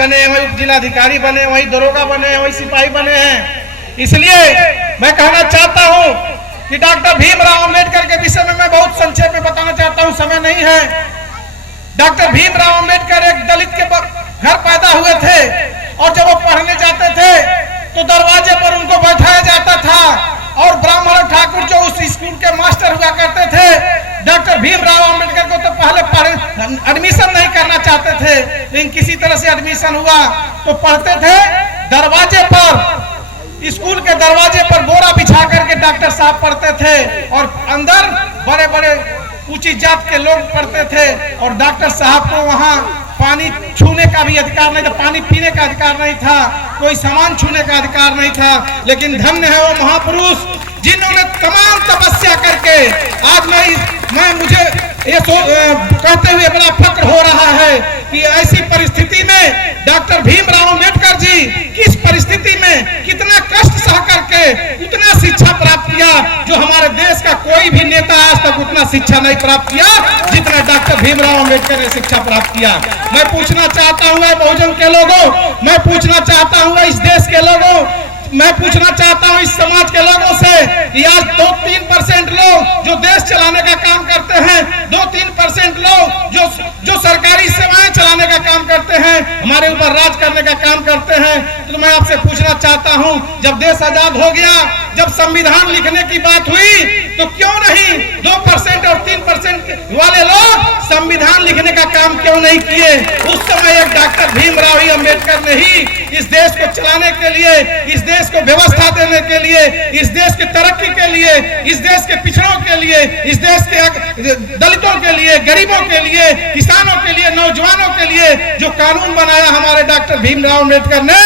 बने, वही उप जिलाधिकारी बने, वही दरोगा बने, वही सिपाही बने हैं। इसलिए मैं कहना चाहता हूं कि डॉक्टर भीमराव अंबेडकर के विषय में मैं बहुत संक्षेप में बताना चाहता हूं, समय नहीं है। डॉक्टर भीमराव अंबेडकर एक दलित के घर पैदा हुए थे और जब वो पढ़ने जाते थे तो दरवाजे पर उनको बैठाया जाता था और ब्राह्मण ठाकुर जो उस स्कूल के मास्टर हुआ करते थे, डॉक्टर भीमराव अंबेडकर को तो पहले एडमिशन नहीं करना चाहते थे, लेकिन किसी तरह से एडमिशन हुआ तो पढ़ते थे दरवाजे पर, स्कूल के दरवाजे पर बोरा बिछा करके डॉक्टर साहब पढ़ते थे और अंदर बड़े बड़े ऊंची जात के लोग पढ़ते थे और डॉक्टर साहब को वहां पानी छूने का भी अधिकार नहीं था, पानी पीने का अधिकार नहीं था, कोई सामान छूने का अधिकार नहीं था। लेकिन धन्य है वो महापुरुष जिन्होंने तमाम तपस्या करके आज मुझे ये कहते हुए बड़ा फक्र हो रहा है कि ऐसी परिस्थिति में डॉक्टर भीमराव अंबेडकर जी किस परिस्थिति में कितना कष्ट सह करके उतना शिक्षा प्राप्त किया, जो हमारे देश का कोई भी नेता आज तक उतना शिक्षा नहीं प्राप्त किया जितना डॉक्टर भीमराव अंबेडकर ने शिक्षा प्राप्त किया। मैं पूछना चाहता हूँ बहुजन के लोगों, मैं पूछना चाहता हूँ इस देश के लोगों, मैं पूछना चाहता हूं इस समाज के लोगों से कि आज 2-3% लोग जो देश चलाने का काम करते हैं, 2-3% लोग जो सरकारी सेवाएं चलाने का काम करते हैं, हमारे ऊपर राज करने का काम करते हैं, तो मैं आपसे पूछना चाहता हूं जब देश आजाद हो गया, जब संविधान लिखने की बात हुई तो क्यों नहीं 2% और 3% वाले लोग संविधान लिखने का काम क्यों नहीं किए? उस समय एक डॉक्टर भीमराव अंबेडकर ने ही इस देश को चलाने के लिए, इस देश को व्यवस्था देने के लिए, इस देश की तरक्की के लिए, इस देश के पिछड़ों के लिए, इस देश के दलितों के लिए, गरीबों के लिए, किसानों के लिए, नौजवानों के लिए जो कानून बनाया हमारे डॉक्टर भीमराव अंबेडकर ने,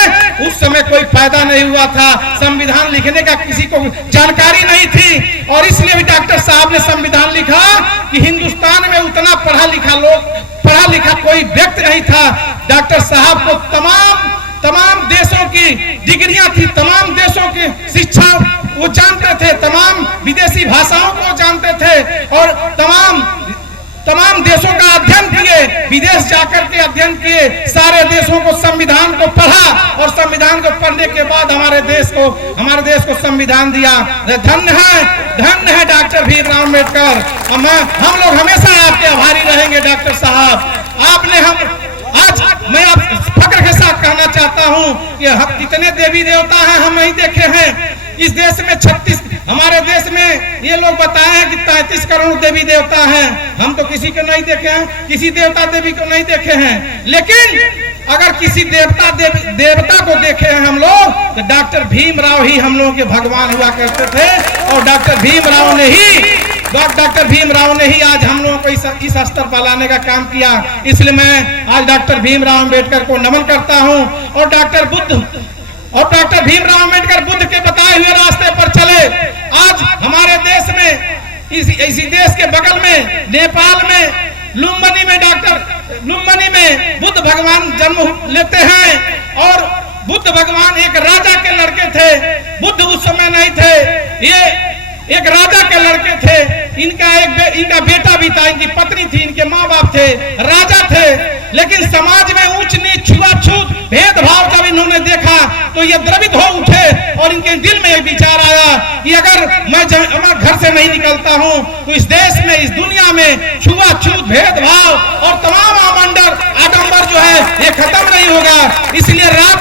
उस समय कोई फायदा नहीं हुआ था, संविधान लिखने का किसी को जानकारी नहीं थी और इसलिए भी डॉक्टर साहब ने संविधान लिखा कि हिंदुस्तान में उतना पढ़ा लिखा कोई व्यक्ति नहीं था। डॉक्टर साहब को तमाम देशों की डिग्रियां थी, तमाम देशों की शिक्षा वो जानते थे, तमाम विदेशी भाषाओं को जानते थे और तमाम देशों का अध्ययन किए, विदेश जाकर के अध्ययन किए, सारे देशों को संविधान को पढ़ा और संविधान को पढ़ने के बाद हमारे देश को संविधान दिया। धन्य है डॉक्टर भीमराव अंबेडकर। हम लोग हमेशा आपके आभारी रहेंगे डॉक्टर साहब। आज मैं आप फक्र के साथ कहना चाहता हूं कि कितने देवी देवता हैं हम नहीं देखे हैं इस देश में। 36 हमारे देश में ये लोग बताए हैं कि 33 करोड़ देवी देवता हैं, हम तो किसी को नहीं देखे हैं, किसी देवता देवी को नहीं देखे हैं। लेकिन अगर किसी देवता को देखे हैं हम लोग तो डॉक्टर भीमराव ही हम लोगों के भगवान हुआ करते थे और डॉक्टर भीमराव ने ही आज हम लोगों को इस स्तर पर लाने का काम किया। इसलिए मैं आज डॉक्टर भीमराव अंबेडकर को नमन करता हूं और डॉक्टर भीमराव अंबेडकर बुद्ध के बताए हुए रास्ते पर चले। आज हमारे देश में इसी देश के बगल में नेपाल में लुम्बिनी में बुद्ध भगवान जन्म लेते हैं और बुद्ध भगवान एक राजा के लड़के थे। बुद्ध उस समय नहीं थे, ये एक राजा के लड़के थे। इनका बेटा भी था, इनकी पत्नी थी, इनके माँ बाप थे, राजा थे। लेकिन समाज में ऊंच नीच छुआछूत भेदभाव जब इन्होंने देखा तो ये द्रवित हो उठे और इनके दिल में एक विचार आया कि अगर मैं घर से नहीं निकलता हूं तो इस देश में, इस दुनिया में छुआछूत भेदभाव और तमाम आडंबर जो है ये खत्म नहीं होगा। इसलिए रात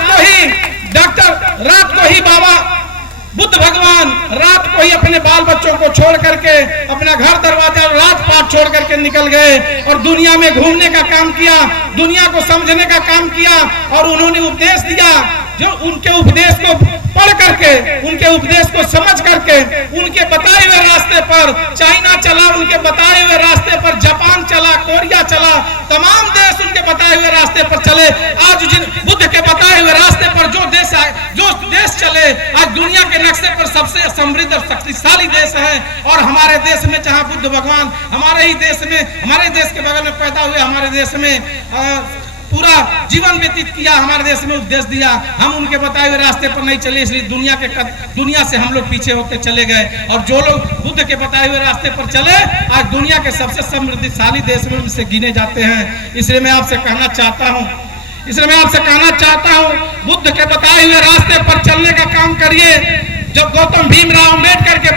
को ही बाबा बुद्ध भगवान रात को ही अपने बाल बच्चों को छोड़ करके अपना घर दरवाजा राजपाट छोड़ करके निकल गए और दुनिया में घूमने का काम किया, दुनिया को समझने का काम किया और उन्होंने उपदेश दिया। जो उनके उपदेश को पढ़ करके, उनके उपदेश को समझ करके, उनके बताए हुए रास्ते पर चाइना चला, उनके बताए हुए रास्ते पर जापान चला, कोरिया चला, तमाम देश उनके बताए हुए रास्ते पर चले। आज जिन बुद्ध के बताए हुए रास्ते पर जो देश चले, आज दुनिया के नक्शे पर सबसे समृद्ध और शक्तिशाली देश है। और हमारे देश में जहाँ बुद्ध भगवान हमारे देश के बगल में पैदा हुए, हमारे देश में पूरा जीवन व्यतीत किया, हमारे देश में उपदेश दिया, हम उनके बताए हुए रास्ते पर नहीं चले, इसलिए दुनिया से हम लोग पीछे होकर चले गए। और जो लोग बुद्ध के बताए हुए रास्ते पर चले आज दुनिया के सबसे समृद्धशाली देश में से गिने जाते हैं। इसलिए मैं आपसे कहना चाहता हूं इसलिए मैं आपसे कहना चाहता हूं, बुद्ध के बताए हुए रास्ते पर चलने का काम करिए। जब गौतम भीमराव अम्बेडकर के